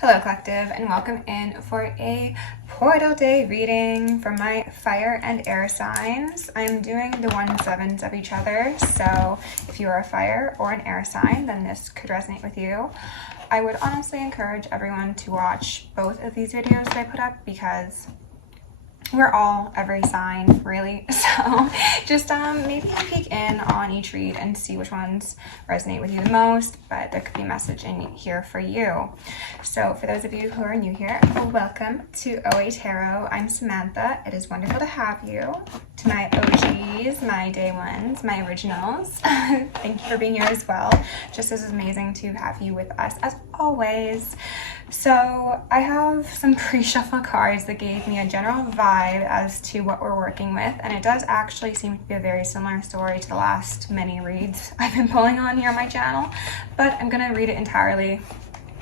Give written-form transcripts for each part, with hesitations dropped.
Hello Collective, and welcome in for a portal day reading for my fire and air signs. I'm doing the 1/7s of each other, so if you are a fire or an air sign, then this could resonate with you. I would honestly encourage everyone to watch both of these videos that I put up because we're all every sign, really. So just maybe peek in on each read and see which ones resonate with you the most, but there could be a message in here for you. So for those of you who are new here, welcome to OAtarot. I'm Samantha. It is wonderful to have you. To my OGs, my day ones, my originals, thank you for being here as well. Just as amazing to have you with us as always. So I have some pre-shuffle cards that gave me a general vibe as to what we're working with, and it does actually seem to be a very similar story to the last many reads I've been pulling on here on my channel, but I'm gonna read it entirely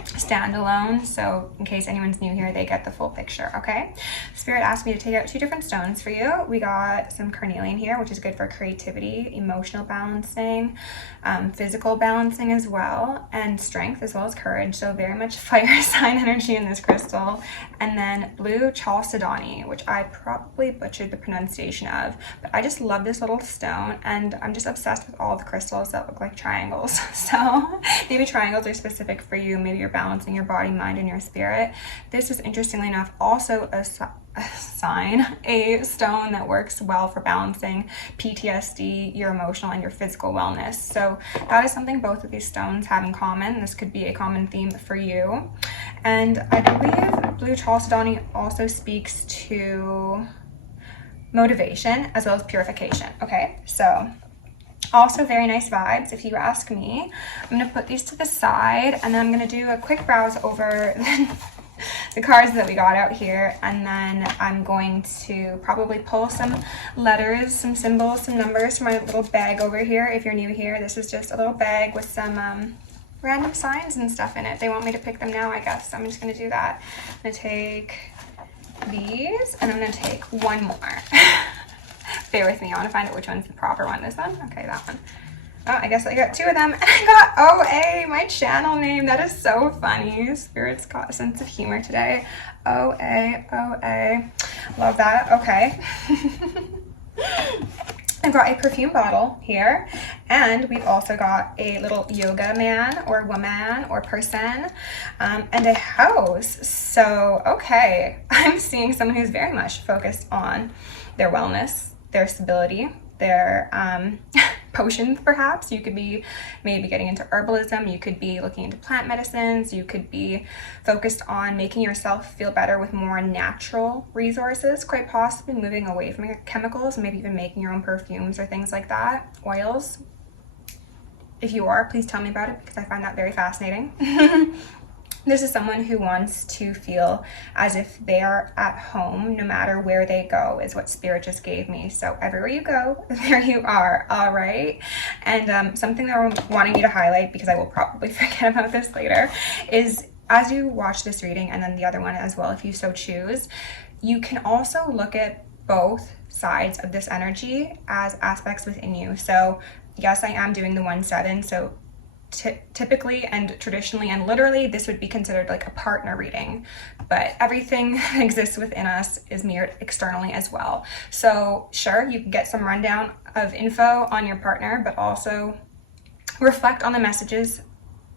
standalone, so in case anyone's new here, they get the full picture. Okay, Spirit asked me to take out two different stones for you. We got some carnelian here, which is good for creativity, emotional balancing, physical balancing as well, and strength as well as courage, so very much fire sign energy in this crystal. And then blue chalcedony, which I probably butchered the pronunciation of, but I just love this little stone, and I'm just obsessed with all the crystals that look like triangles. So maybe triangles are specific for you. Maybe you're balancing your body, mind, and your spirit. This is, interestingly enough, also a stone that works well for balancing PTSD, your emotional and your physical wellness. So that is something both of these stones have in common. This could be a common theme for you. And I believe blue chalcedony also speaks to motivation as well as purification. Okay, so also very nice vibes if you ask me. I'm going to put these to the side, and then I'm going to do a quick browse over the cards that we got out here, and then I'm going to probably pull some letters, some symbols, some numbers from my little bag over here. If you're new here, this is just a little bag with some random signs and stuff in it. They want me to pick them now, I guess, so I'm just going to do that. I'm going to take these, and I'm going to take one more. Bear with me, I want to find out which one's the proper one. This one? Okay, that one. Oh, I guess I got two of them, and I got OA, my channel name. That is so funny. Spirit's got a sense of humor today. OA. Love that. Okay. I've got a perfume bottle here, and we've also got a little yoga man or woman or person, and a house. So, okay, I'm seeing someone who's very much focused on their wellness, their stability, their potions perhaps. You could be maybe getting into herbalism, you could be looking into plant medicines, you could be focused on making yourself feel better with more natural resources, quite possibly moving away from chemicals, maybe even making your own perfumes or things like that, oils. If you are, please tell me about it because I find that very fascinating. This is someone who wants to feel as if they are at home no matter where they go, is what Spirit just gave me. So everywhere you go, there you are, all right? And something that I'm wanting you to highlight, because I will probably forget about this later, is as you watch this reading, and then the other one as well if you so choose, you can also look at both sides of this energy as aspects within you. So yes, I am doing the 1/7, so typically and traditionally and literally this would be considered like a partner reading, but everything that exists within us is mirrored externally as well. So sure, you can get some rundown of info on your partner, but also reflect on the messages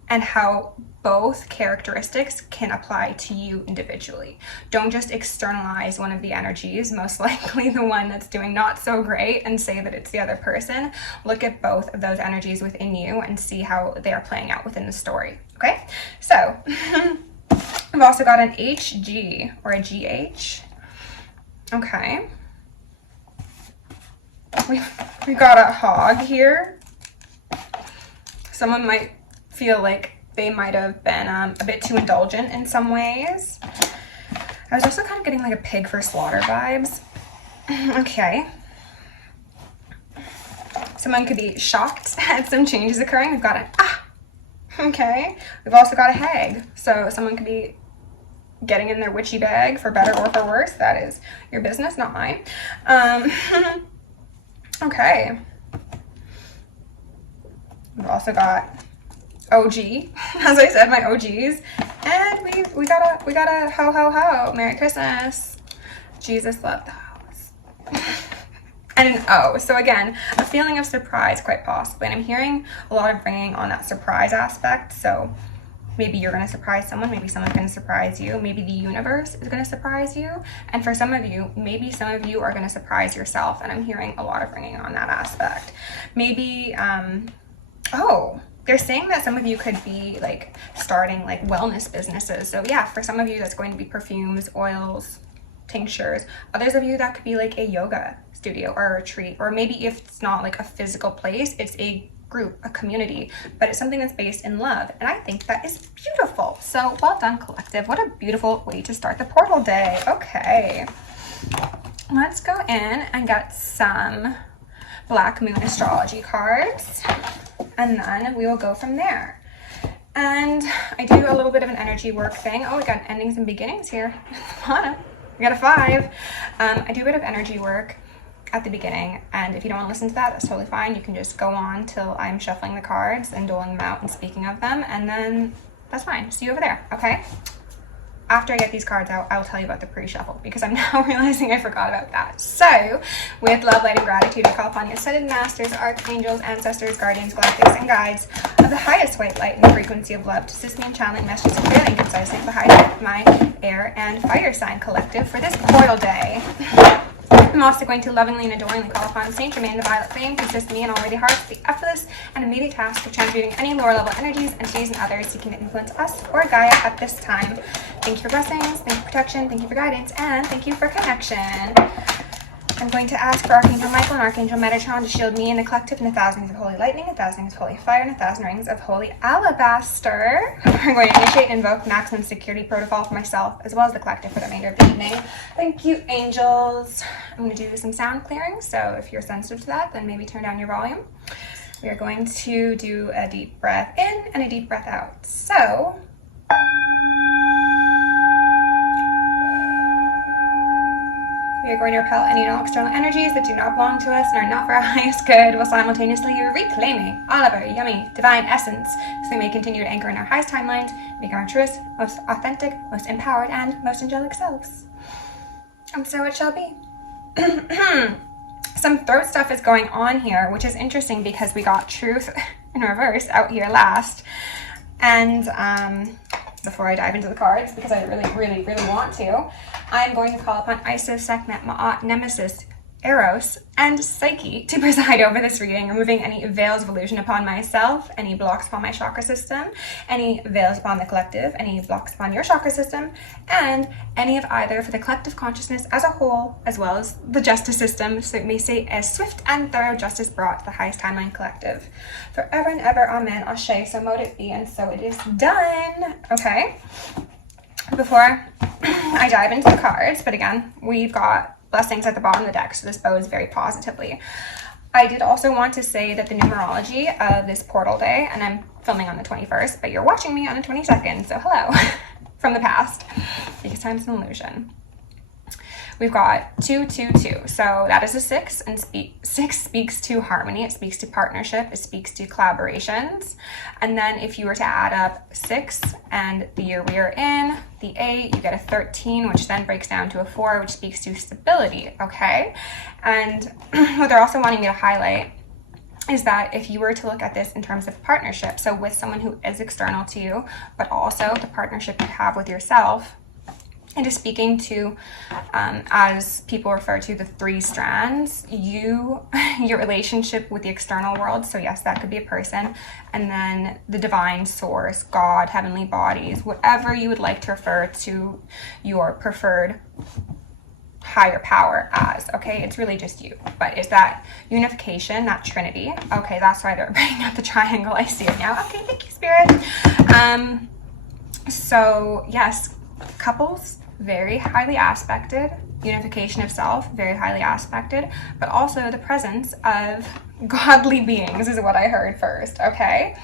and how both characteristics can apply to you individually. Don't just externalize one of the energies, most likely the one that's doing not so great, and say that it's the other person. Look at both of those energies within you and see how they are playing out within the story. Okay, so we've also got an HG or a GH. Okay, we got a hog here. Someone might feel like they might have been a bit too indulgent in some ways. I was also kind of getting like a pig for slaughter vibes. Okay. Someone could be shocked at some changes occurring. We've got an Okay. We've also got a hag. So someone could be getting in their witchy bag for better or for worse. That is your business, not mine. Okay. We've also got OG, as I said, my OGs. And we we got a ho ho ho. Merry Christmas. Jesus loved the house. And an O. So again, a feeling of surprise, quite possibly. And I'm hearing a lot of ringing on that surprise aspect. So maybe you're going to surprise someone. Maybe someone's going to surprise you. Maybe the universe is going to surprise you. And for some of you, maybe some of you are going to surprise yourself. And I'm hearing a lot of ringing on that aspect. Maybe, they're saying that some of you could be like starting like wellness businesses. So yeah, for some of you, that's going to be perfumes, oils, tinctures. Others of you, that could be like a yoga studio or a retreat, or maybe if it's not like a physical place, it's a group, a community, but it's something that's based in love. And I think that is beautiful. So well done, collective. What a beautiful way to start the portal day. Okay, let's go in and get some Black Moon astrology cards, and then we will go from there. And I do a little bit of an energy work thing. Oh, we got endings and beginnings here. We got a 5. I do a bit of energy work at the beginning, and if you don't want to listen to that, that's totally fine. You can just go on till I'm shuffling the cards and doling them out and speaking of them, and then that's fine. See you over there, okay? After I get these cards out, I will tell you about the pre-shuffle, because I'm now realizing I forgot about that. So, with love, light, and gratitude, I call upon your ascended masters, archangels, ancestors, guardians, galactics, and guides of the highest white light and the frequency of love to assist me in channeling messages clearly and concisely for the highest my air and fire sign collective for this portal day. I'm also going to lovingly and adoringly call upon Saint Germain the Violet Flame to assist me and already hearts the effortless and immediate task of transmuting any lower level energies, entities, and others seeking to influence us or Gaia at this time. Thank you for blessings, thank you for protection, thank you for guidance, and thank you for connection. I'm going to ask for Archangel Michael and Archangel Metatron to shield me and the collective in 1,000 rings of holy lightning, 1,000 rings of holy fire, and 1,000 rings of holy alabaster. I'm going to initiate and invoke maximum security protocol for myself as well as the collective for the remainder of the evening. Thank you, angels. I'm going to do some sound clearing, so if you're sensitive to that, then maybe turn down your volume. We are going to do a deep breath in and a deep breath out. So, we are going to repel any and all external energies that do not belong to us and are not for our highest good, while simultaneously reclaiming all of our yummy divine essence, so we may continue to anchor in our highest timelines, make our truest, most authentic, most empowered, and most angelic selves. And so it shall be. Some throat stuff is going on here, which is interesting because we got truth in reverse out here last. And before I dive into the cards, because I really want to, I'm going to call upon Isis, Sekhmet, Ma'at, Nemesis, Eros, and Psyche to preside over this reading, removing any veils of illusion upon myself, any blocks upon my chakra system, any veils upon the collective, any blocks upon your chakra system, and any of either for the collective consciousness as a whole, as well as the justice system, so it may say as swift and thorough justice brought to the highest timeline collective. Forever and ever, amen, ashe, so mote it be, and so it is done. Okay, before I dive into the cards, but again, we've got blessings at the bottom of the deck, so this bodes very positively. I did also want to say that the numerology of this portal day, and I'm filming on the 21st, but you're watching me on the 22nd, so hello from the past, because time's an illusion. We've got 222, so that is a 6, and 6 speaks to harmony, it speaks to partnership, it speaks to collaborations. And then if you were to add up 6 and the year we are in, the 8, you get a 13, which then breaks down to a 4, which speaks to stability, okay? And what they're also wanting me to highlight is that if you were to look at this in terms of partnership, so with someone who is external to you, but also the partnership you have with yourself, and just speaking to, as people refer to, the 3 strands, your relationship with the external world, so yes, that could be a person, and then the divine source, God, heavenly bodies, whatever you would like to refer to your preferred higher power as, okay? It's really just you, but it's that unification, that trinity. Okay, that's why they're bringing up the triangle. I see it now. Okay, thank you, Spirit. So yes, couples, very highly aspected, unification of self, very highly aspected, but also the presence of godly beings is what I heard first, okay?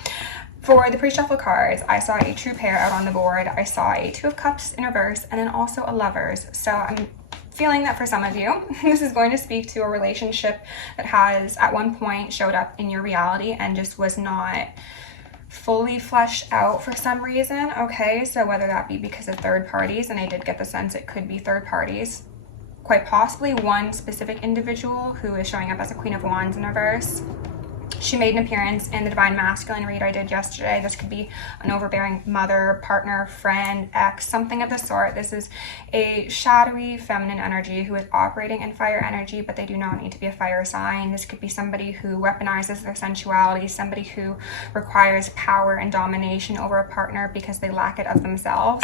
For the pre-shuffle cards, I saw a true pair out on the board, I saw a 2 of cups in reverse, and then also a lovers. So I'm feeling that for some of you, this is going to speak to a relationship that has at one point showed up in your reality and just was not fully fleshed out for some reason. Okay, so whether that be because of third parties, and I did get the sense it could be third parties, quite possibly one specific individual who is showing up as a Queen of Wands in reverse. She made an appearance in the Divine Masculine read I did yesterday. This could be an overbearing mother, partner, friend, ex, something of the sort. This is a shadowy feminine energy who is operating in fire energy, but they do not need to be a fire sign. This could be somebody who weaponizes their sensuality, somebody who requires power and domination over a partner because they lack it of themselves.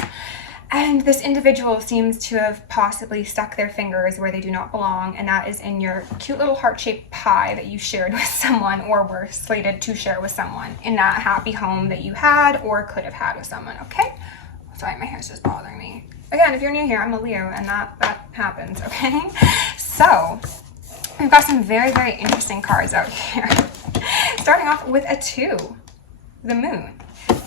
And this individual seems to have possibly stuck their fingers where they do not belong, and that is in your cute little heart-shaped pie that you shared with someone or were slated to share with someone in that happy home that you had or could have had with someone, okay? Sorry, my hair's just bothering me. Again, if you're new here, I'm a Leo, and that happens, okay? So, we've got some very, very interesting cards out here. Starting off with a 2, the Moon,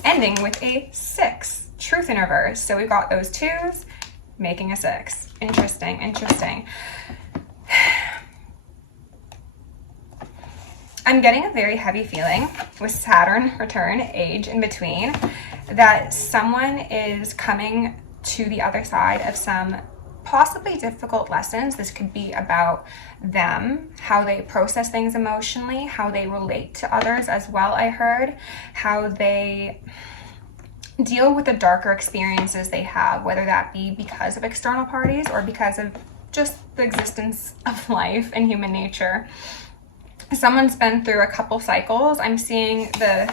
ending with a 6. Truth in reverse. So we've got those 2s making a 6. Interesting, interesting. I'm getting a very heavy feeling with Saturn return, age in between, that someone is coming to the other side of some possibly difficult lessons. This could be about them, how they process things emotionally, how they relate to others as well, I heard, how they deal with the darker experiences they have, whether that be because of external parties or because of just the existence of life and human nature. Someone's been through a couple cycles. I'm seeing the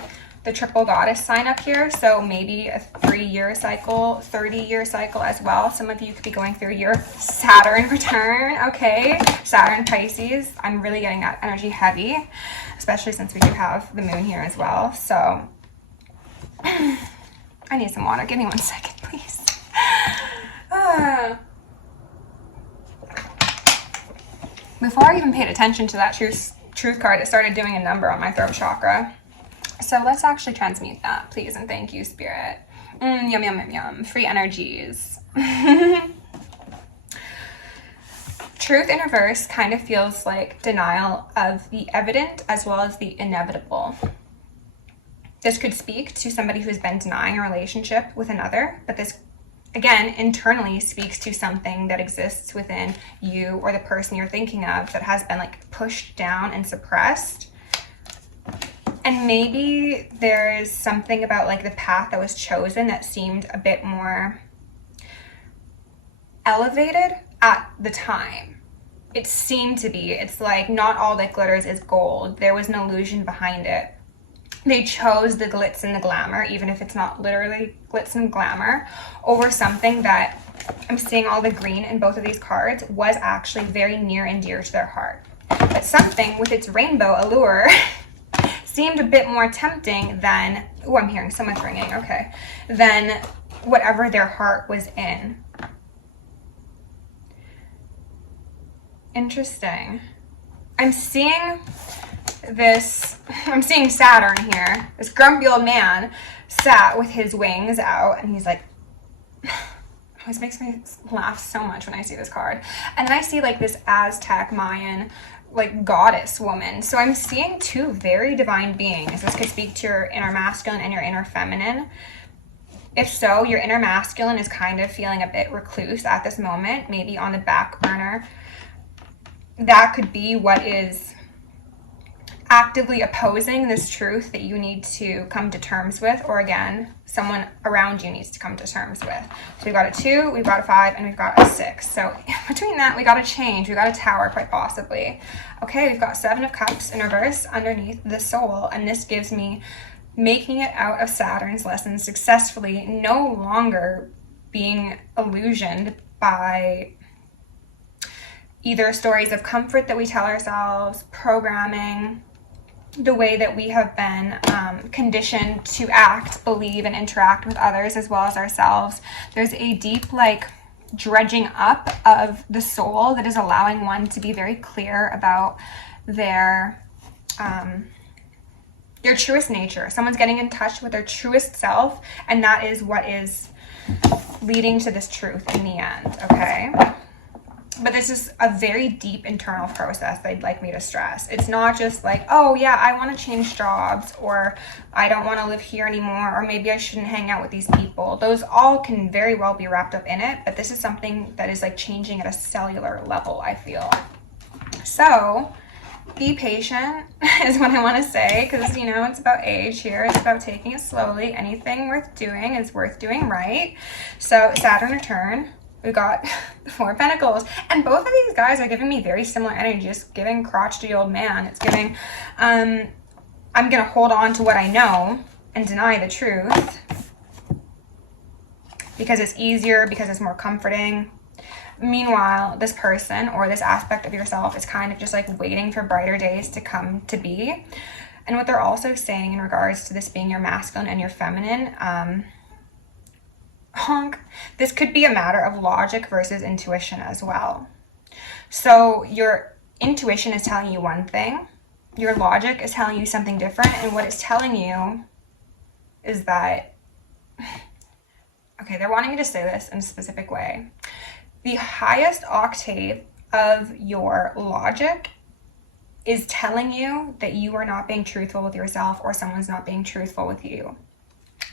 triple goddess sign up here, so maybe a 3-year cycle, 30-year cycle as well. Some of you could be going through your Saturn return, okay? Saturn Pisces. I'm really getting that energy heavy, especially since we do have the moon here as well. So I need some water. Give me 1 second, please. Before I even paid attention to that truth card, it started doing a number on my throat chakra. So let's actually transmute that, please, and thank you, Spirit. Yum, yum, yum, yum. Free energies. Truth in reverse kind of feels like denial of the evident as well as the inevitable. This could speak to somebody who's been denying a relationship with another, but this, again, internally speaks to something that exists within you or the person you're thinking of that has been like pushed down and suppressed. And maybe there's something about like the path that was chosen that seemed a bit more elevated at the time. It seemed to be. It's like not all that glitters is gold. There was an illusion behind it. They chose the glitz and the glamour, even if it's not literally glitz and glamour, over something that, I'm seeing all the green in both of these cards, was actually very near and dear to their heart. But something with its rainbow allure seemed a bit more tempting than, oh, I'm hearing someone's ringing, okay, than whatever their heart was in. Interesting. I'm seeing Saturn here. This grumpy old man sat with his wings out, and he's like, it always makes me laugh so much when I see this card. And then I see like this Aztec Mayan like goddess woman. So I'm seeing 2 very divine beings. This could speak to your inner masculine and your inner feminine. If so, your inner masculine is kind of feeling a bit recluse at this moment, maybe on the back burner. That could be what is actively opposing this truth that you need to come to terms with, or again, someone around you needs to come to terms with. So we've got a 2, we've got a 5, and we've got a 6. So between that, we got a change. We got a Tower, quite possibly. Okay, we've got 7 of Cups in reverse underneath the Soul, and this gives me making it out of Saturn's lessons successfully, no longer being illusioned by either stories of comfort that we tell ourselves, programming, the way that we have been conditioned to act, believe, and interact with others as well as ourselves. There's a deep like dredging up of the soul that is allowing one to be very clear about their truest nature. Someone's getting in touch with their truest self, and that is what is leading to this truth in the end, okay? But this is a very deep internal process they'd like me to stress. It's not just like, oh yeah, I want to change jobs, or I don't want to live here anymore, or maybe I shouldn't hang out with these people. Those all can very well be wrapped up in it, but this is something that is like changing at a cellular level, I feel. So be patient is what I want to say, because, you know, it's about age here. It's about taking it slowly. Anything worth doing is worth doing right. So Saturn return. We got the Four of Pentacles, and both of these guys are giving me very similar energy, just giving crotchety old man. It's giving, I'm going to hold on to what I know and deny the truth because it's easier, because it's more comforting. Meanwhile, this person or this aspect of yourself is kind of just like waiting for brighter days to come to be. And what they're also saying in regards to this being your masculine and your feminine, this could be a matter of logic versus intuition as well. So your intuition is telling you one thing, your logic is telling you something different, and what it's telling you is that, okay, they're wanting me to say this in a specific way. The highest octave of your logic is telling you that you are not being truthful with yourself, or someone's not being truthful with you.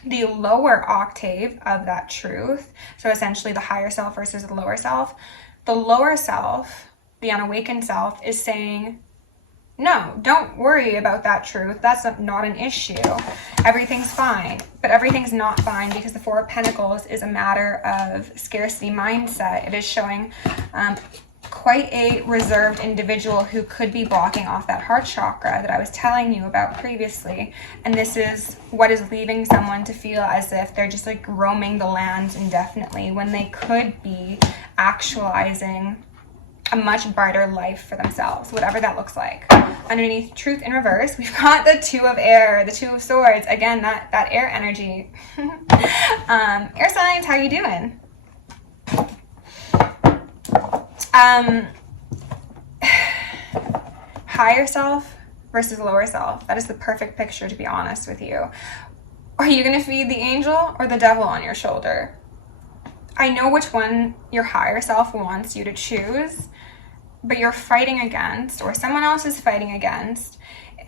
The lower octave of that truth, so essentially the higher self versus the lower self, the lower self, the unawakened self, is saying, no, don't worry about that truth. That's not an issue. Everything's fine. But everything's not fine because the Four of Pentacles is a matter of scarcity mindset. It is showing quite a reserved individual who could be blocking off that heart chakra that I was telling you about previously. And this is what is leaving someone to feel as if they're just like roaming the land indefinitely, when they could be actualizing a much brighter life for themselves, whatever that looks like. Underneath truth in reverse, we've got the Two of Air, the Two of Swords. Again, that air energy. Air signs, how you doing? Higher self versus lower self. That is the perfect picture, to be honest with you. Are you going to feed the angel or the devil on your shoulder? I know which one your higher self wants you to choose, but you're fighting against, or someone else is fighting against,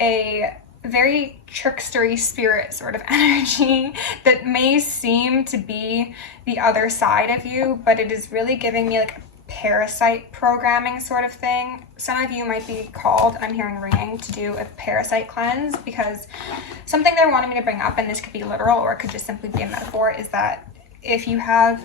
a very trickstery spirit sort of energy that may seem to be the other side of you, but it is really giving me like parasite programming sort of thing. Some of you might be called, I'm hearing ringing, to do a parasite cleanse, because something they're wanting me to bring up, and this could be literal or it could just simply be a metaphor, is that if you have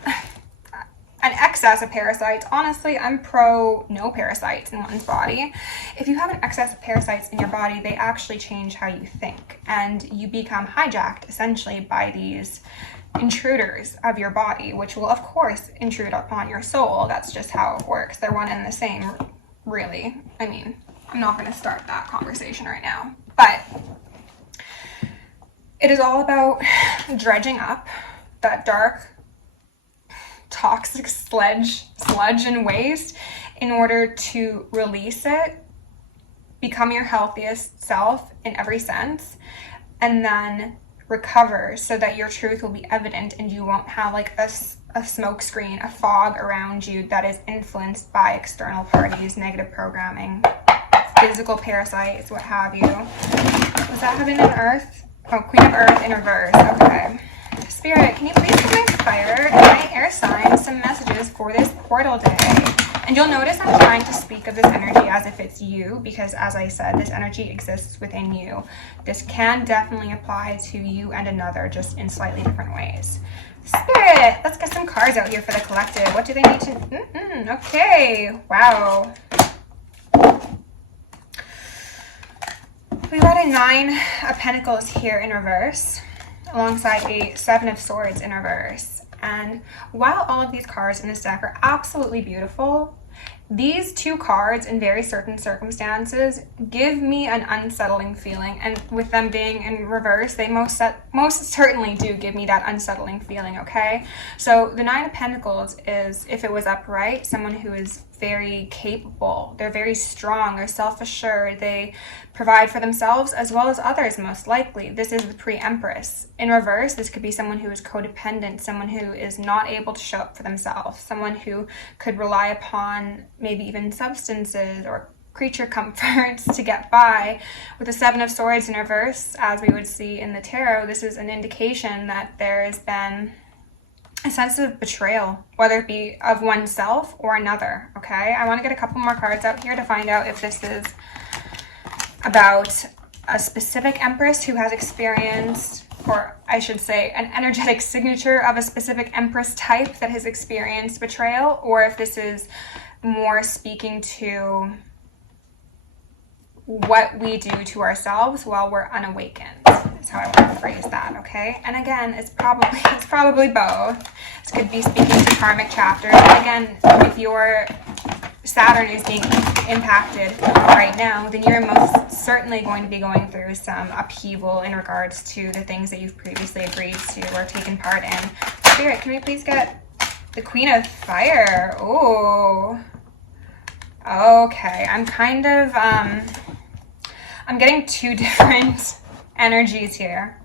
an excess of parasites, honestly, I'm pro no parasites in one's body. If you have an excess of parasites in your body, they actually change how you think, and you become hijacked essentially by these intruders of your body, which will of course intrude upon your soul. That's just how it works. They're one and the same, really. I mean, I'm not going to start that conversation right now, but it is all about dredging up that dark, toxic sludge and waste in order to release it, become your healthiest self in every sense, and then recover so that your truth will be evident and you won't have like a smoke screen, a fog around you that is influenced by external parties, negative programming, physical parasites, what have you. Was that Heaven and Earth? Oh, Queen of Earth in reverse. Okay. Spirit, can you please give my fire and my air sign some messages for this portal day? And you'll notice I'm trying to speak of this energy as if it's you, because as I said, this energy exists within you. This can definitely apply to you and another, just in slightly different ways. Spirit, let's get some cards out here for the collective. What do they need to... okay, wow. We got a Nine of Pentacles here in reverse, alongside a Seven of Swords in reverse. And while all of these cards in this deck are absolutely beautiful, these two cards in very certain circumstances give me an unsettling feeling. And with them being in reverse, they most certainly do give me that unsettling feeling, okay? So the Nine of Pentacles is, if it was upright, someone who is very capable. They're very strong. They're self-assured. They provide for themselves as well as others, most likely. This is the pre-Empress. In reverse, this could be someone who is codependent, someone who is not able to show up for themselves, someone who could rely upon maybe even substances or creature comforts to get by. With the Seven of Swords in reverse, as we would see in the tarot, this is an indication that there has been a sense of betrayal, whether it be of oneself or another, okay? I want to get a couple more cards out here to find out if this is about a specific Empress who has experienced, or I should say, an energetic signature of a specific Empress type that has experienced betrayal, or if this is more speaking to what we do to ourselves while we're unawakened, is how I want to phrase that, okay? And again, it's probably both. This could be speaking to karmic chapters. And again, if your Saturn is being impacted right now, then you're most certainly going to be going through some upheaval in regards to the things that you've previously agreed to or taken part in. Spirit, can we please get the Queen of Fire? Ooh. Okay, I'm kind of, I'm getting two different energies here.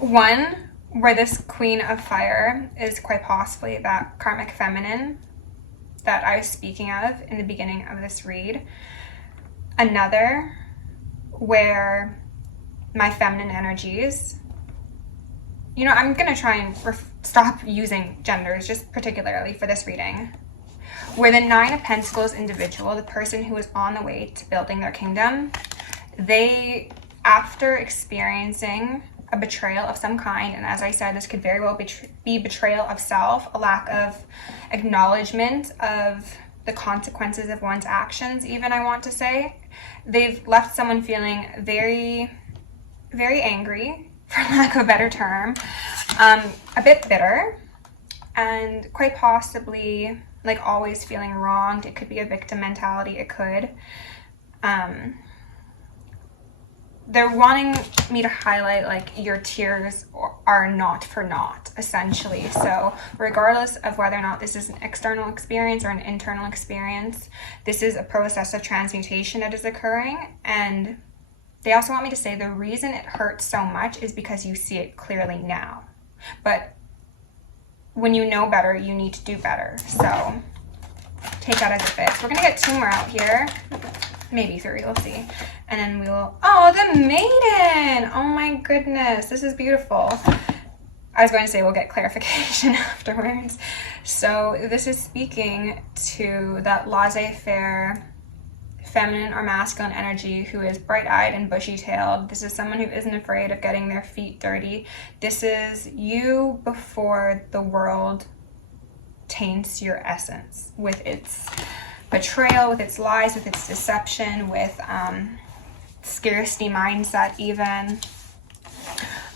One, where this Queen of Fire is quite possibly that karmic feminine that I was speaking of in the beginning of this read. Another, where my feminine energies, you know, I'm going to try and stop using genders just particularly for this reading. Where the Nine of Pentacles individual, the person who is on the way to building their kingdom, they, after experiencing a betrayal of some kind, and as I said, this could very well be betrayal of self, a lack of acknowledgement of the consequences of one's actions, even, I want to say, they've left someone feeling very, very angry, for lack of a better term, a bit bitter, and quite possibly like always feeling wronged. It could be a victim mentality. It could. They're wanting me to highlight like your tears are not for naught, essentially. So regardless of whether or not this is an external experience or an internal experience, this is a process of transmutation that is occurring. And they also want me to say the reason it hurts so much is because you see it clearly now. But when you know better, you need to do better. So take that as it fits. We're going to get two more out here. Maybe three, we'll see. And then we will, oh, the Maiden. Oh my goodness, this is beautiful. I was going to say we'll get clarification afterwards. So this is speaking to that laissez-faire feminine or masculine energy who is bright-eyed and bushy-tailed. This is someone who isn't afraid of getting their feet dirty. This is you before the world taints your essence with its betrayal, with its lies, with its deception, with scarcity mindset even.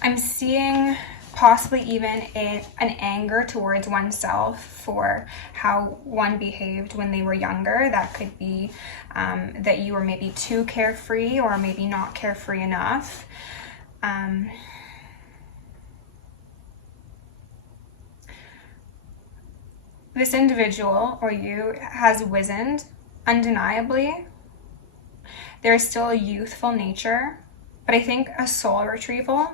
I'm seeing possibly even an anger towards oneself for how one behaved when they were younger. That could be that you were maybe too carefree or maybe not carefree enough. This individual, or you, has wizened, undeniably. There's still a youthful nature, but I think a soul retrieval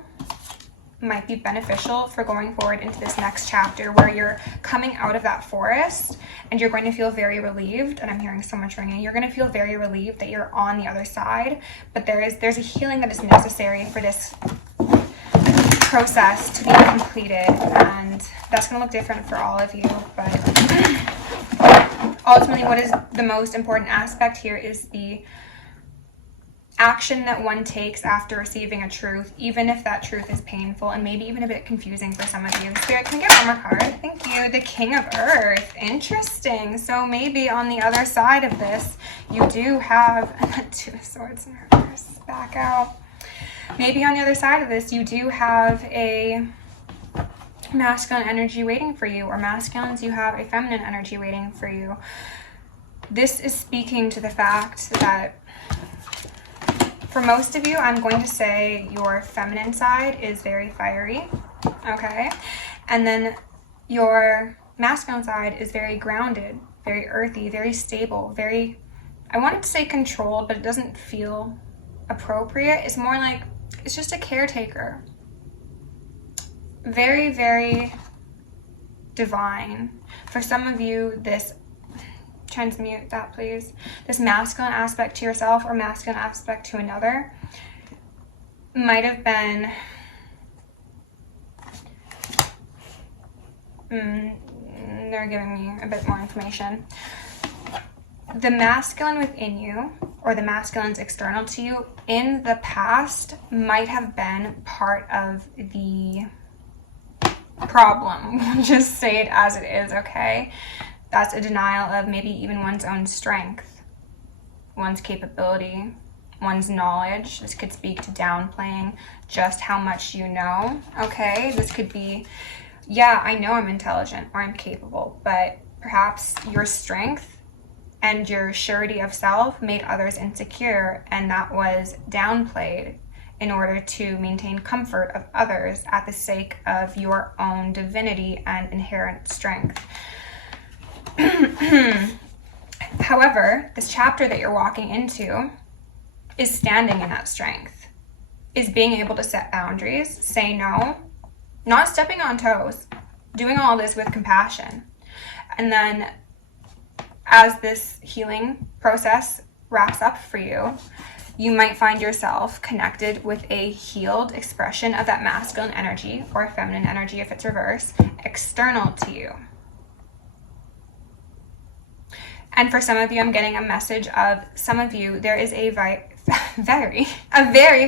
might be beneficial for going forward into this next chapter where you're coming out of that forest and you're going to feel very relieved. And I'm hearing so much ringing. You're going to feel very relieved that you're on the other side, but there's a healing that is necessary for this process to be completed, and that's going to look different for all of you. But ultimately, what is the most important aspect here is the action that one takes after receiving a truth, even if that truth is painful and maybe even a bit confusing for some of you. Spirit, can we get one more card? Thank you. The King of Earth. Interesting. So maybe on the other side of this, you do have the Two of Swords in reverse. Back out. Maybe on the other side of this, you do have a masculine energy waiting for you, or masculines, you have a feminine energy waiting for you. This is speaking to the fact that for most of you, I'm going to say your feminine side is very fiery, okay? And then your masculine side is very grounded, very earthy, very stable, very, I wanted to say controlled, but it doesn't feel appropriate. It's more like, it's just a caretaker. Very, very divine. For some of you, this, transmute that please, this masculine aspect to yourself or masculine aspect to another might have been they're giving me a bit more information. The masculine within you, or the masculines external to you in the past, might have been part of the problem. We'll just say it as it is, okay? That's a denial of maybe even one's own strength, one's capability, one's knowledge. This could speak to downplaying just how much you know, okay? This could be, yeah, I know I'm intelligent or I'm capable, but perhaps your strength and your surety of self made others insecure, and that was downplayed in order to maintain comfort of others at the sake of your own divinity and inherent strength. However, this chapter that you're walking into is standing in that strength, is being able to set boundaries, say no, not stepping on toes, doing all this with compassion. And then as this healing process wraps up for you, you might find yourself connected with a healed expression of that masculine energy, or feminine energy if it's reverse, external to you. And for some of you, I'm getting a message of some of you, there is a very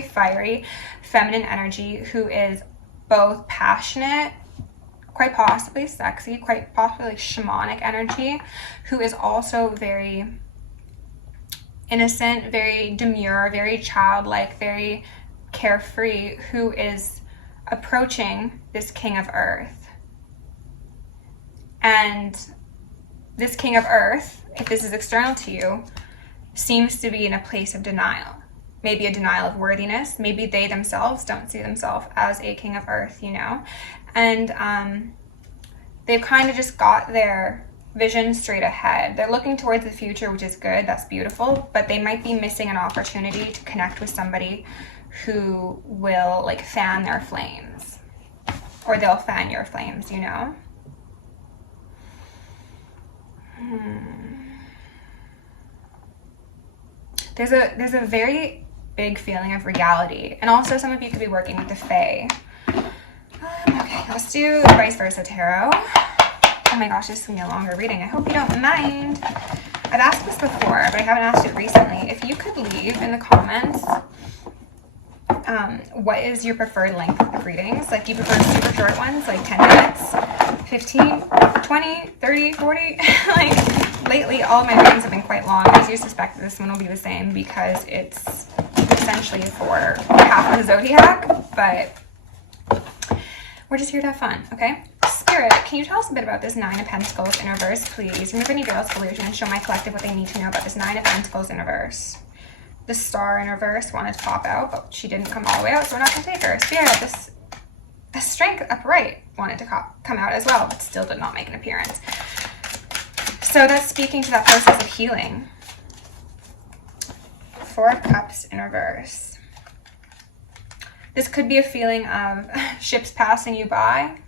fiery feminine energy who is both passionate, quite possibly sexy, quite possibly shamanic energy, who is also very innocent, very demure, very childlike, very carefree, who is approaching this King of Earth. And this King of Earth, if this is external to you, seems to be in a place of denial. Maybe a denial of worthiness. Maybe they themselves don't see themselves as a King of Earth, you know? And they've kind of just got their vision straight ahead. They're looking towards the future, which is good, that's beautiful, but they might be missing an opportunity to connect with somebody who will like fan their flames, or they'll fan your flames, you know? There's a very big feeling of reality, and also some of you could be working with the Fae. Okay, let's do the vice versa tarot. Oh my gosh, this is gonna be a longer reading. I hope you don't mind. I've asked this before, but I haven't asked it recently. If you could leave in the comments what is your preferred length of readings? Like, do you prefer super short ones, like 10 minutes, 15, 20, 30, 40? Like, lately, all of my readings have been quite long. I do suspect that this one will be the same because it's essentially for half of the zodiac, but we're just here to have fun, okay? Spirit, can you tell us a bit about this Nine of Pentacles in reverse, please? Remove any veils of illusion and show my collective what they need to know about this Nine of Pentacles in reverse. The Star in reverse wanted to pop out, but she didn't come all the way out, so we're not going to take her. Spirit, the Strength upright wanted to come out as well, but still did not make an appearance. So that's speaking to that process of healing. Four of Cups in reverse. This could be a feeling of ships passing you by,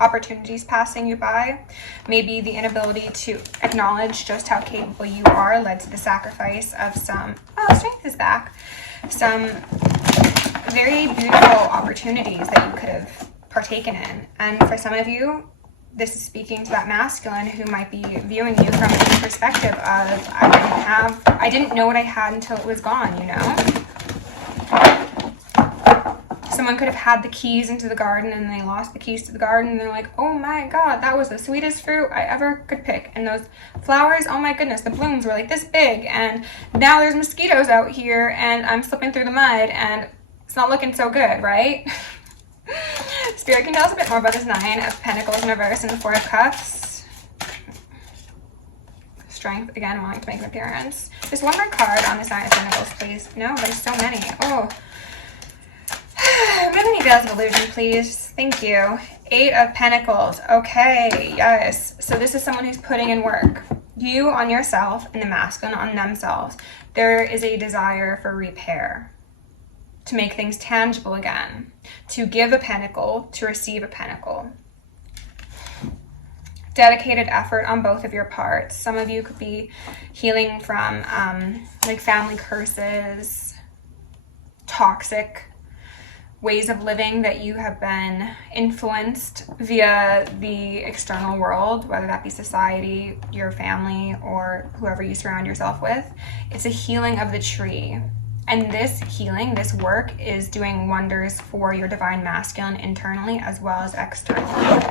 opportunities passing you by. Maybe the inability to acknowledge just how capable you are led to the sacrifice of some, oh, Strength is back, some very beautiful opportunities that you could have partaken in. And for some of you, this is speaking to that masculine who might be viewing you from the perspective of, I didn't know what I had until it was gone, you know? Someone could have had the keys into the garden and they lost the keys to the garden and they're like, oh my god, that was the sweetest fruit I ever could pick. And those flowers, oh my goodness, the blooms were like this big, and now there's mosquitoes out here and I'm slipping through the mud and it's not looking so good, right? Spirit, can you tell us a bit more about this Nine of Pentacles in reverse and the Four of Cups? Strength, again, wanting to make an appearance. Just one more card on this Nine of Pentacles, please. No, there's so many. Oh. Remove any veils of illusion, please. Thank you. Eight of Pentacles. Okay, yes. So this is someone who's putting in work. You on yourself and the masculine on themselves. There is a desire for repair, to make things tangible again, to give a pentacle, to receive a pentacle. dedicated effort on both of your parts. Some of you could be healing from like family curses, toxic ways of living that you have been influenced via the external world, whether that be society, your family, or whoever you surround yourself with. It's a healing of the tree. And this healing, this work, is doing wonders for your divine masculine internally as well as externally.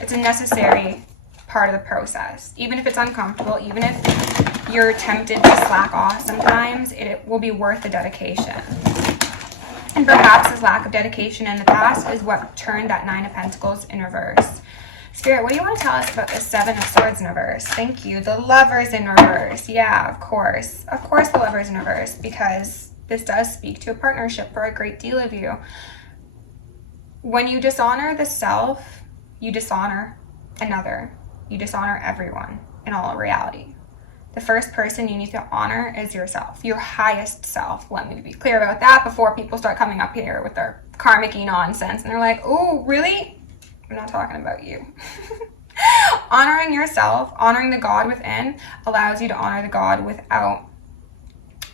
It's a necessary part of the process. Even if it's uncomfortable, even if you're tempted to slack off sometimes, it will be worth the dedication. And perhaps this lack of dedication in the past is what turned that Nine of Pentacles in reverse. Spirit, what do you want to tell us about the Seven of Swords in reverse? Thank you. The Lovers in reverse. Yeah, of course. Of course the Lovers in reverse, because this does speak to a partnership for a great deal of you. When you dishonor the self, you dishonor another. You dishonor everyone in all reality. The first person you need to honor is yourself, your highest self. Let me be clear about that before people start coming up here with their karmic-y nonsense. And they're like, oh, really? I'm not talking about you. Honoring yourself, honoring the God within, allows you to honor the God without.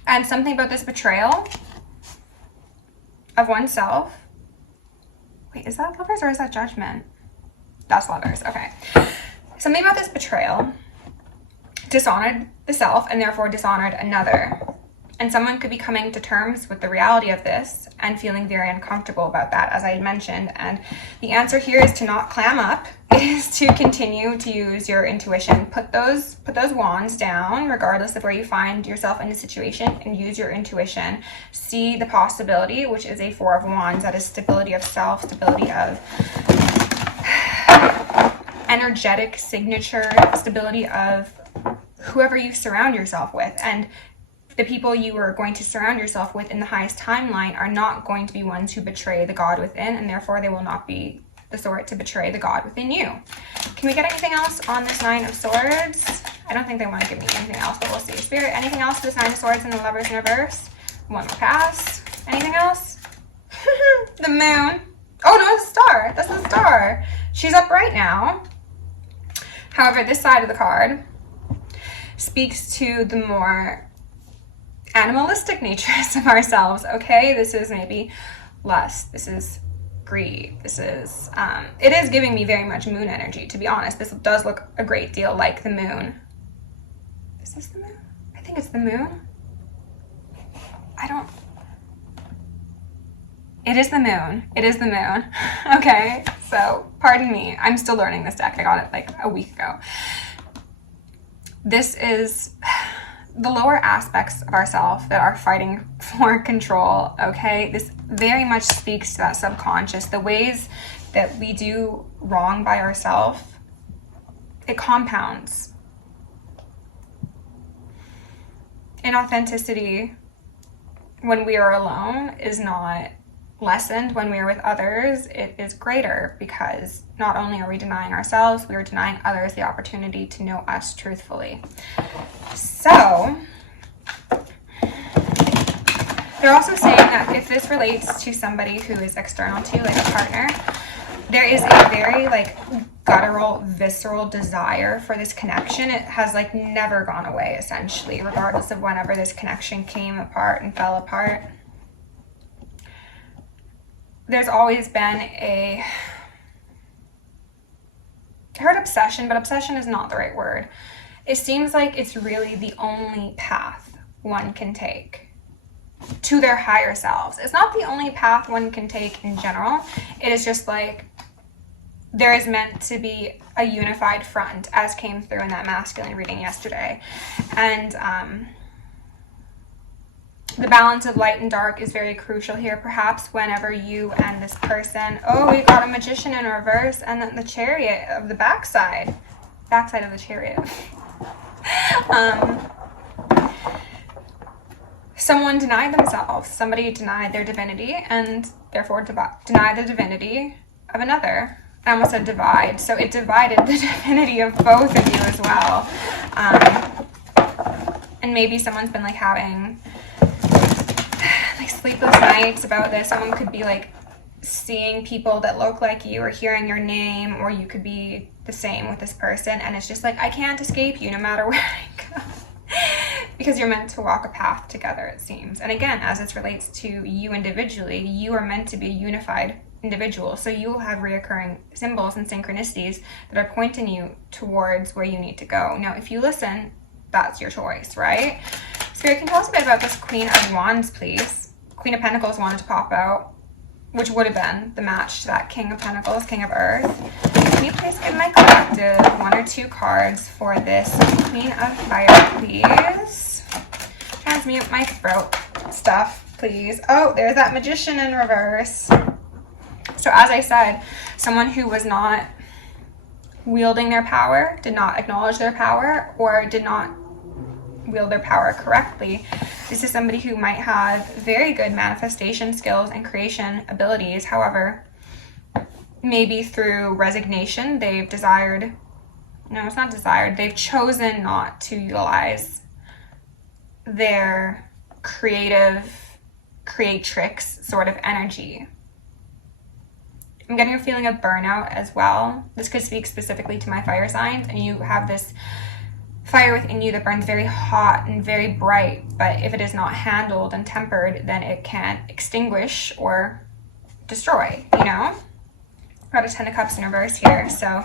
And something about this betrayal of oneself. Wait, is that Lovers or is that Judgment? That's Lovers, okay. Something about this betrayal dishonored the self and therefore dishonored another. And someone could be coming to terms with the reality of this and feeling very uncomfortable about that, as I had mentioned. And the answer here is to not clam up. It is to continue to use your intuition. Put those wands down, regardless of where you find yourself in the situation, and use your intuition. See the possibility, which is a Four of Wands. That is stability of self, stability of energetic signature, stability of whoever you surround yourself with. And the people you are going to surround yourself with in the highest timeline are not going to be ones who betray the God within, and therefore they will not be the sort to betray the God within you. Can we get anything else on this Nine of Swords? I don't think they want to give me anything else, but we'll see. Spirit, anything else for this Nine of Swords and the Lovers in reverse? One more pass. Anything else? The Moon. Oh no, it's a star. That's the star. She's up right now. However, this side of the card speaks to the more animalistic natures of ourselves, okay? This is maybe lust. This is greed. This is, it is giving me very much moon energy, to be honest. This does look a great deal like the moon. Is this the moon? I think it's the moon. It is the moon. It is the moon. Okay, so pardon me. I'm still learning this deck. I got it like a week ago. This is the lower aspects of ourselves that are fighting for control, okay? This very much speaks to that subconscious, the ways that we do wrong by ourselves. It compounds. Inauthenticity when we are alone is not lessened. When we are with others, it is greater, because not only are we denying ourselves, we are denying others the opportunity to know us truthfully. So they're also saying that if this relates to somebody who is external to you, like a partner, there is a very like guttural, visceral desire for this connection. It has like never gone away, essentially, regardless of whenever this connection came apart and fell apart. There's always been I heard obsession, but obsession is not the right word. It seems like it's really the only path one can take to their higher selves. It's not the only path one can take in general. It is just like there is meant to be a unified front, as came through in that masculine reading yesterday. And the balance of light and dark is very crucial here. Perhaps whenever you and this person, oh, we've got a Magician in reverse, and then the Chariot of the backside of the Chariot. Someone denied themselves. Somebody denied their divinity, and therefore denied the divinity of another. I almost said divide. So it divided the divinity of both of you as well. And maybe someone's been like having like sleepless nights about this. Someone could be like seeing people that look like you or hearing your name, or you could be the same with this person, and it's just like, I can't escape you no matter where I go. Because you're meant to walk a path together, it seems. And again, as it relates to you individually, you are meant to be a unified individual. So you will have reoccurring symbols and synchronicities that are pointing you towards where you need to go. Now, if you listen, that's your choice, right? Spirit, can you tell us a bit about this Queen of Wands, please? Queen of Pentacles wanted to pop out, which would have been the match to that King of Pentacles, King of Earth. Can you please give my collective 1 or 2 cards for this Queen of Fire, please? Transmute my throat stuff, please. Oh, there's that Magician in reverse. So as I said, someone who was not wielding their power, did not acknowledge their power, or did not wield their power correctly. This is somebody who might have very good manifestation skills and creation abilities. However, maybe through resignation, they've chosen not to utilize their creatrix sort of energy. I'm getting a feeling of burnout as well. This could speak specifically to my fire signs, and you have this fire within you that burns very hot and very bright, but if it is not handled and tempered, then it can extinguish or destroy, you know? Got a 10 of Cups in reverse here. So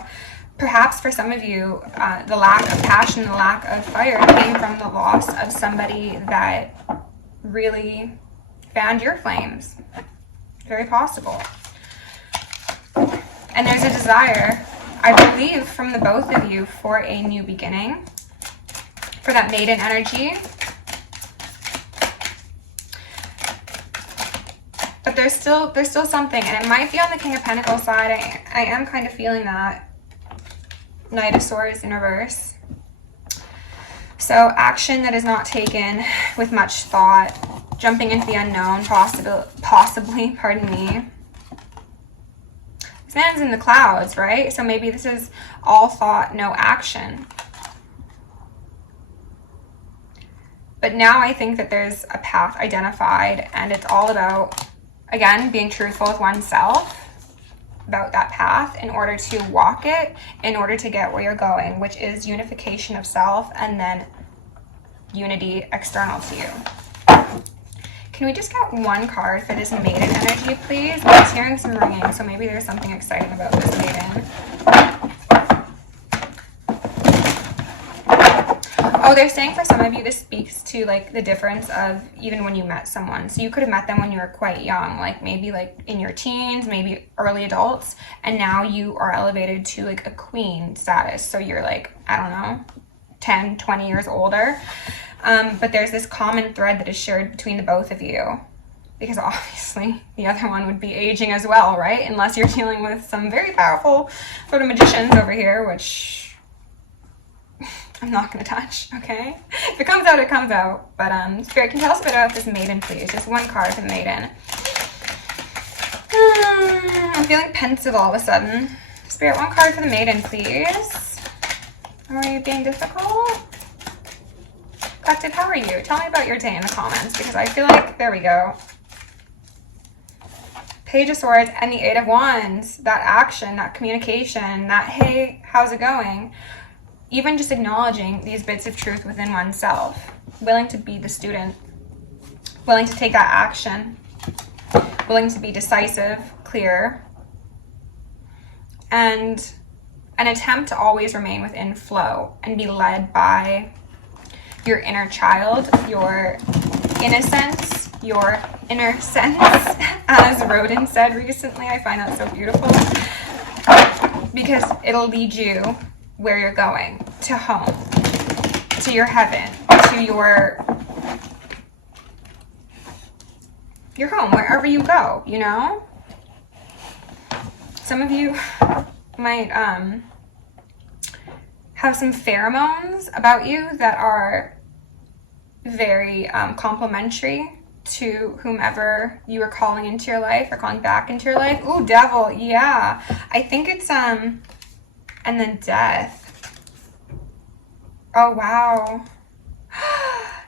perhaps for some of you, the lack of passion, the lack of fire came from the loss of somebody that really fanned your flames. Very possible. And there's a desire, I believe, from the both of you for a new beginning, for that maiden energy. But there's still something, and it might be on the King of Pentacles side. I am kind of feeling that. Knight of Swords in reverse. So action that is not taken with much thought, jumping into the unknown, possibly, pardon me. This man's in the clouds, right? So maybe this is all thought, no action. But now I think that there's a path identified, and it's all about, again, being truthful with oneself about that path in order to walk it, in order to get where you're going, which is unification of self and then unity external to you. Can we just get 1 card for this maiden energy, please? I was hearing some ringing, so maybe there's something exciting about this maiden. Oh, they're saying for some of you this speaks to like the difference of even when you met someone. So you could have met them when you were quite young, like maybe like in your teens, maybe early adults, and now you are elevated to like a queen status. So you're like, I don't know, 10, 20 years older. But there's this common thread that is shared between the both of you, because obviously the other one would be aging as well, right? Unless you're dealing with some very powerful sort of magicians over here, which I'm not going to touch, okay? If it comes out, it comes out. But Spirit, can you tell us a bit about this maiden, please? Just 1 card for the maiden. I'm feeling pensive all of a sudden. Spirit, 1 card for the maiden, please. Are you being difficult? Collective, how are you? Tell me about your day in the comments, because I feel like, there we go. Page of Swords and the 8 of Wands. That action, that communication, that, hey, how's it going? Even just acknowledging these bits of truth within oneself. Willing to be the student. Willing to take that action. Willing to be decisive, clear. And an attempt to always remain within flow and be led by your inner child, your innocence, your inner sense, as Rodin said recently. I find that so beautiful, because it'll lead you where you're going, to home, to your heaven, to your home, wherever you go, you know? Some of you might have some pheromones about you that are very complimentary to whomever you are calling into your life or calling back into your life. Ooh, Devil, yeah. I think it's, and then Death. Oh, wow.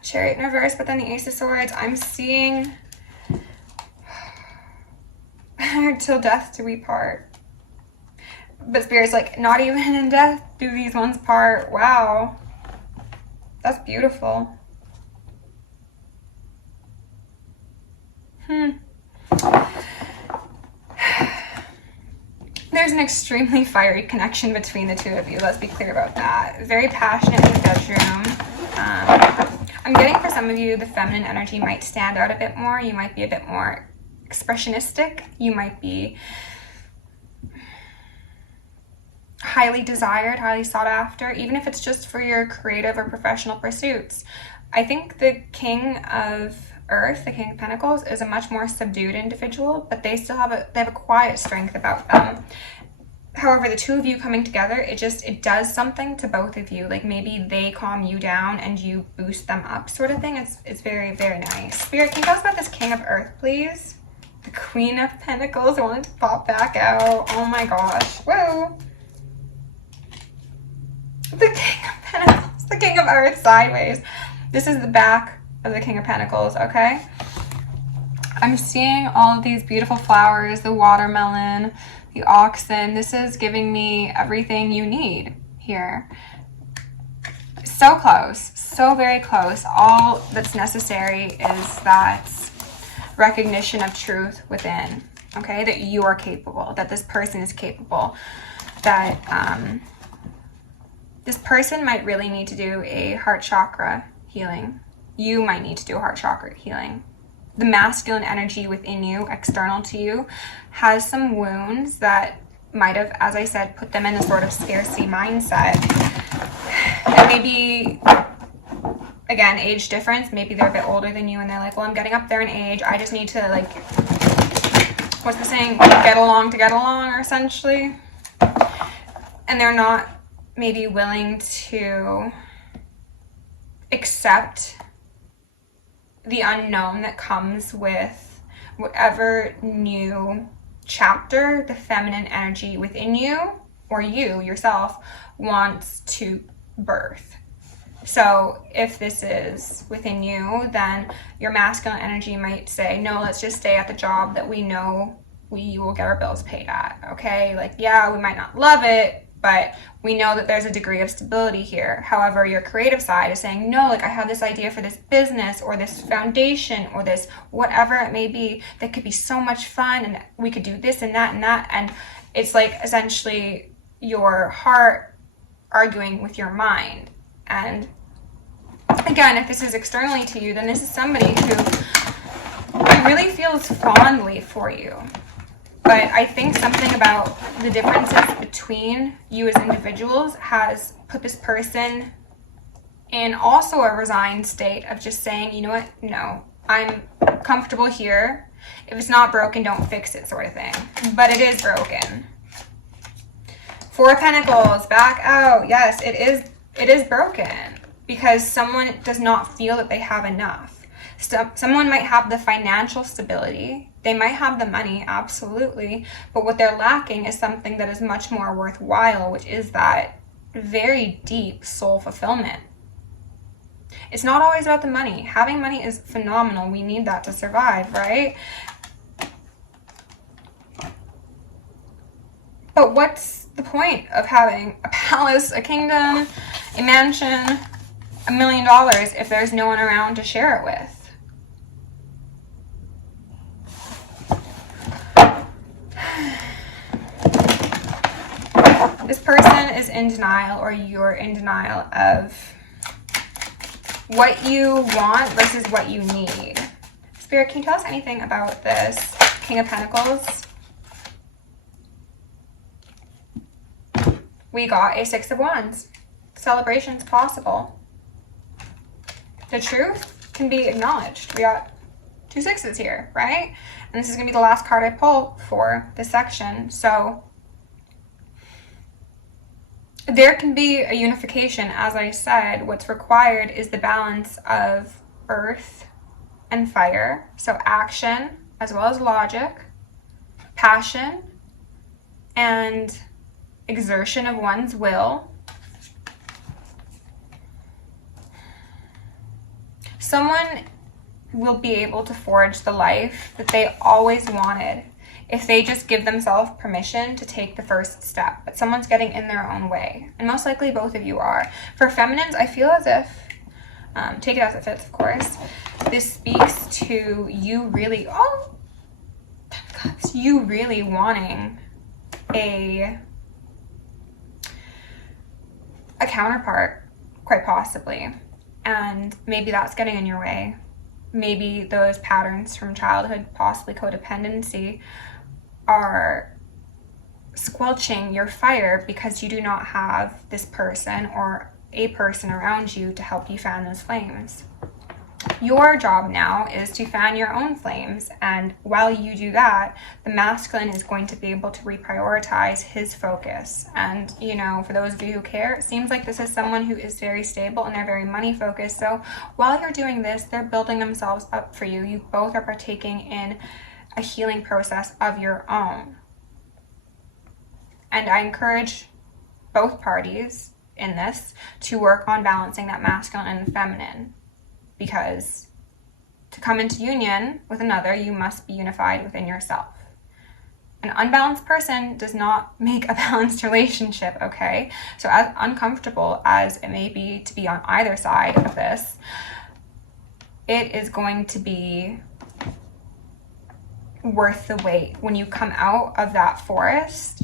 Chariot in reverse, but then the Ace of Swords. I'm seeing Till death do we part. But Spirit's like, not even in death do these ones part. Wow. That's beautiful. There's an extremely fiery connection between the two of you. Let's be clear about that. Very passionate in the bedroom. I'm getting for some of you, the feminine energy might stand out a bit more. You might be a bit more expressionistic. You might be highly desired, highly sought after, even if it's just for your creative or professional pursuits. I think the King of Earth, the King of Pentacles, is a much more subdued individual, but they still have a quiet strength about them. However, the two of you coming together, it does something to both of you. Like maybe they calm you down and you boost them up, sort of thing. It's very, very nice. Spirit, can you tell us about this King of Earth, please? The Queen of Pentacles. I wanted to pop back out. Oh my gosh. Whoa. The King of Pentacles. The King of Earth sideways. This is the back of the King of Pentacles, okay? I'm seeing all of these beautiful flowers, the watermelon, the oxen. This is giving me everything you need here. So close, so very close. All that's necessary is that recognition of truth within, okay? That you are capable, that this person is capable, that this person might really need to do a heart chakra healing. You might need to do a heart chakra healing. The masculine energy within you, external to you, has some wounds that might have, as I said, put them in a sort of scarcity mindset. And maybe, again, age difference. Maybe they're a bit older than you and they're like, well, I'm getting up there in age. I just need to, like, what's the saying? Get along to get along, essentially. And they're not maybe willing to accept the unknown that comes with whatever new chapter the feminine energy within you or you yourself wants to birth. So if this is within you, then your masculine energy might say, no, let's just stay at the job that we know we will get our bills paid at, okay? Like, yeah, we might not love it, but we know that there's a degree of stability here. However, your creative side is saying, no, like I have this idea for this business or this foundation or this whatever it may be that could be so much fun and we could do this and that and that. And it's like essentially your heart arguing with your mind. And again, if this is externally to you, then this is somebody who really feels fondly for you. But I think something about the differences between you as individuals has put this person in also a resigned state of just saying, you know what, no, I'm comfortable here. If it's not broken, don't fix it, sort of thing. But it is broken. Four of Pentacles, back out. Yes, it is broken because someone does not feel that they have enough. So someone might have the financial stability. They might have the money, absolutely. But what they're lacking is something that is much more worthwhile, which is that very deep soul fulfillment. It's not always about the money. Having money is phenomenal. We need that to survive, right? But what's the point of having a palace, a kingdom, a mansion, $1 million if there's no one around to share it with? This person is in denial, or you're in denial of what you want versus what you need. Spirit, can you tell us anything about this King of Pentacles? We got a Six of Wands. Celebrations possible. The truth can be acknowledged. We got two sixes here, right? And this is going to be the last card I pull for this section. So there can be a unification. As I said, what's required is the balance of earth and fire. So action as well as logic, passion, and exertion of one's will. Someone will be able to forge the life that they always wanted. if they just give themselves permission to take the first step. But someone's getting in their own way. And most likely both of you are. For feminines, I feel as if, take it as it fits, of course, this speaks to you really, you really wanting a counterpart, quite possibly. And maybe that's getting in your way. Maybe those patterns from childhood, possibly codependency, are squelching your fire because you do not have this person or a person around you to help you fan those flames. Your job now is to fan your own flames, and while you do that, the masculine is going to be able to reprioritize his focus. And, you know, for those of you who care, it seems like this is someone who is very stable and they're very money focused. So while you're doing this, they're building themselves up for you. You both are partaking in a healing process of your own. And I encourage both parties in this to work on balancing that masculine and feminine. Because to come into union with another, you must be unified within yourself. An unbalanced person does not make a balanced relationship, okay? So as uncomfortable as it may be to be on either side of this, it is going to be worth the wait. When you come out of that forest,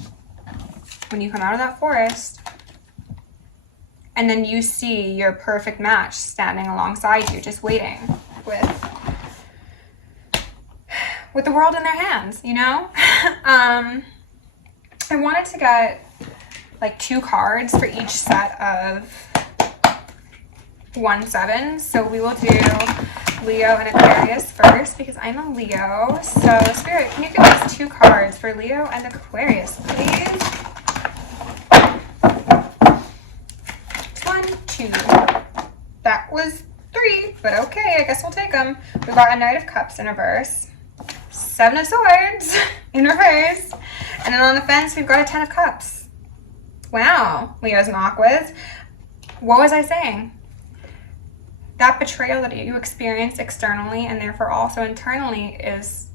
and then you see your perfect match standing alongside you, just waiting with the world in their hands, you know? I wanted to get like 2 cards for each set of 1-7. So we will do Leo and Aquarius first because I'm a Leo. So Spirit, can you give us 2 cards for Leo and Aquarius, please? 1, 2. That was 3, but okay, I guess we'll take them. We've got a Knight of Cups in reverse, 7 of Swords in reverse, and then on the fence we've got a 10 of Cups. Wow, Leo's and Aquas. What was I saying? That betrayal that you experience externally and therefore also internally is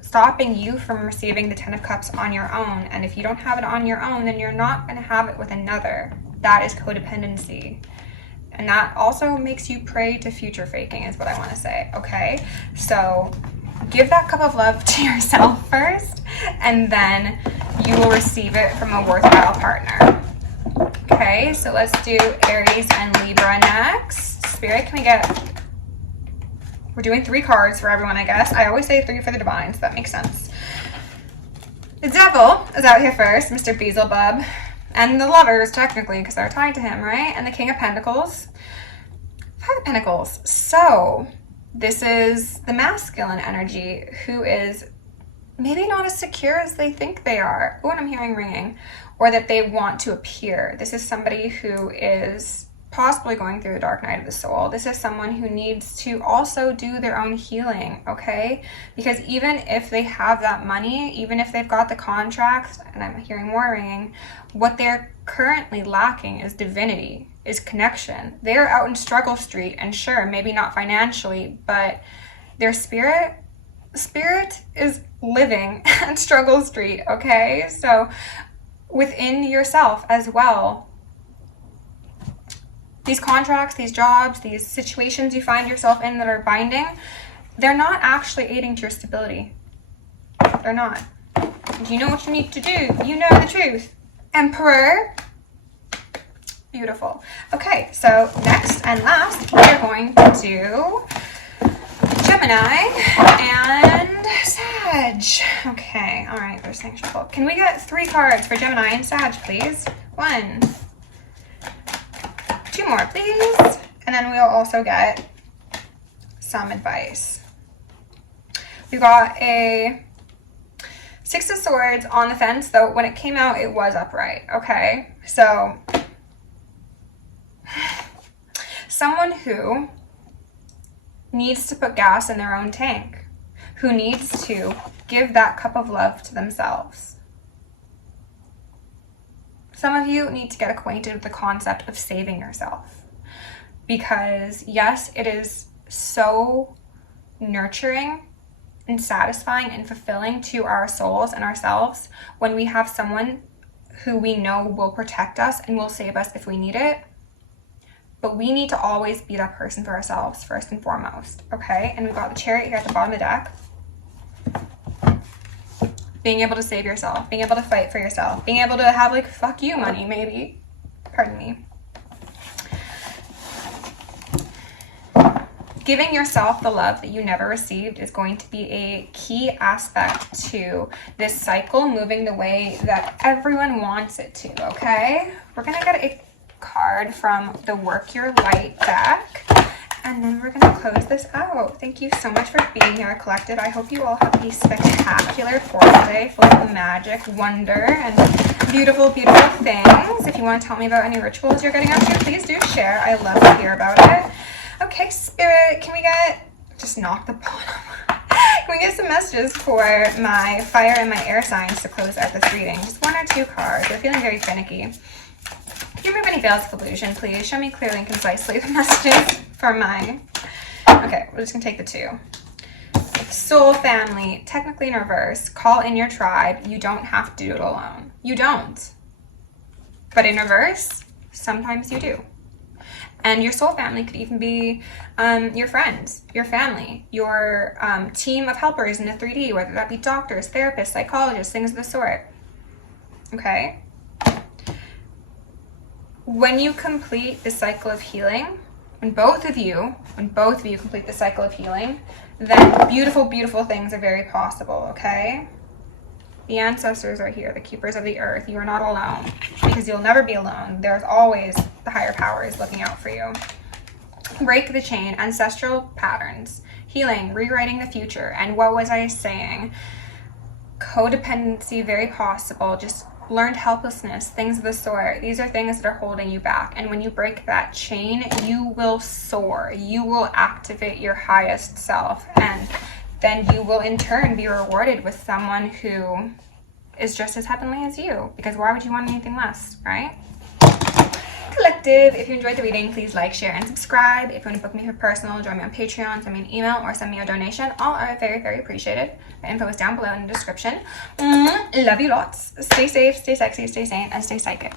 stopping you from receiving the 10 of Cups on your own. And if you don't have it on your own, then you're not going to have it with another. That is codependency. And that also makes you prey to future faking is what I want to say, okay? So give that cup of love to yourself first, and then you will receive it from a worthwhile partner. Okay, so let's do Aries and Libra next. Spirit, can we get... We're doing 3 cards for everyone, I guess. I always say 3 for the divine, so that makes sense. The Devil is out here first, Mr. Beelzebub. And the Lovers, technically, because they're tied to him, right? And the King of Pentacles. 5 of Pentacles. So, this is the masculine energy who is maybe not as secure as they think they are. Oh, and I'm hearing ringing. Or that they want to appear. This is somebody who is possibly going through the dark night of the soul. This is someone who needs to also do their own healing, okay? Because even if they have that money, even if they've got the contracts, and I'm hearing more ringing, what they're currently lacking is divinity, is connection. They're out in struggle street, and sure, maybe not financially, but their spirit is living at struggle street, okay? So within yourself as well, these contracts, these jobs, these situations you find yourself in that are binding, they're not actually aiding to your stability. They're not. And you know what you need to do. You know the truth. Emperor. Beautiful. Okay, so next and last, we're going to do Gemini and Sag. Okay, all right, there's things shuffle. Can we get 3 cards for Gemini and Sag, please? 1. 2 more, please. And then we'll also get some advice. We've got a 6 of Swords on the fence, though when it came out, it was upright, okay? So, someone who needs to put gas in their own tank, who needs to give that cup of love to themselves. Some of you need to get acquainted with the concept of saving yourself, because yes, it is so nurturing and satisfying and fulfilling to our souls and ourselves when we have someone who we know will protect us and will save us if we need it. But we need to always be that person for ourselves first and foremost, okay? And we've got the Chariot here at the bottom of the deck. Being able to save yourself, being able to fight for yourself, being able to have like fuck you money maybe. Pardon me. Giving yourself the love that you never received is going to be a key aspect to this cycle moving the way that everyone wants it to, okay? We're gonna get a card from the Work Your Light deck, and then we're gonna close this out. Thank you so much for being here, Collective. I hope you all have a spectacular 4th day full of magic, wonder, and beautiful, beautiful things. If you want to tell me about any rituals you're getting up to, please do share. I love to hear about it. Okay, Spirit, can we get, just knock the bottom. Can we get some messages for my fire and my air signs to close out this reading? Just 1 or 2 cards. They're feeling very finicky. Can you remove any veils of illusion, please? Show me clearly and concisely the messages for mine. Okay, we're just gonna take the 2. Soul family, technically in reverse. Call in your tribe. You don't have to do it alone. You don't. But in reverse, sometimes you do. And your soul family could even be your friends, your family, your team of helpers in the 3D, whether that be doctors, therapists, psychologists, things of the sort. Okay? When you complete the cycle of healing, when both of you complete the cycle of healing, then beautiful, beautiful things are very possible, okay? The ancestors are here, the keepers of the earth. You are not alone, because you'll never be alone. There's always the higher powers looking out for you. Break the chain, ancestral patterns, healing, rewriting the future. And what was I saying? Codependency, very possible. Just learned helplessness, things of the sort. These are things that are holding you back. And when you break that chain, you will soar. You will activate your highest self. And then you will in turn be rewarded with someone who is just as heavenly as you. Because why would you want anything less, right? Collective, if you enjoyed the reading, please like, share, and subscribe. If you want to book me for personal, join me on Patreon, send me an email, or send me a donation. All are very, very appreciated. The info is down below in the description. Love you lots. Stay safe, stay sexy, stay sane, and stay psychic.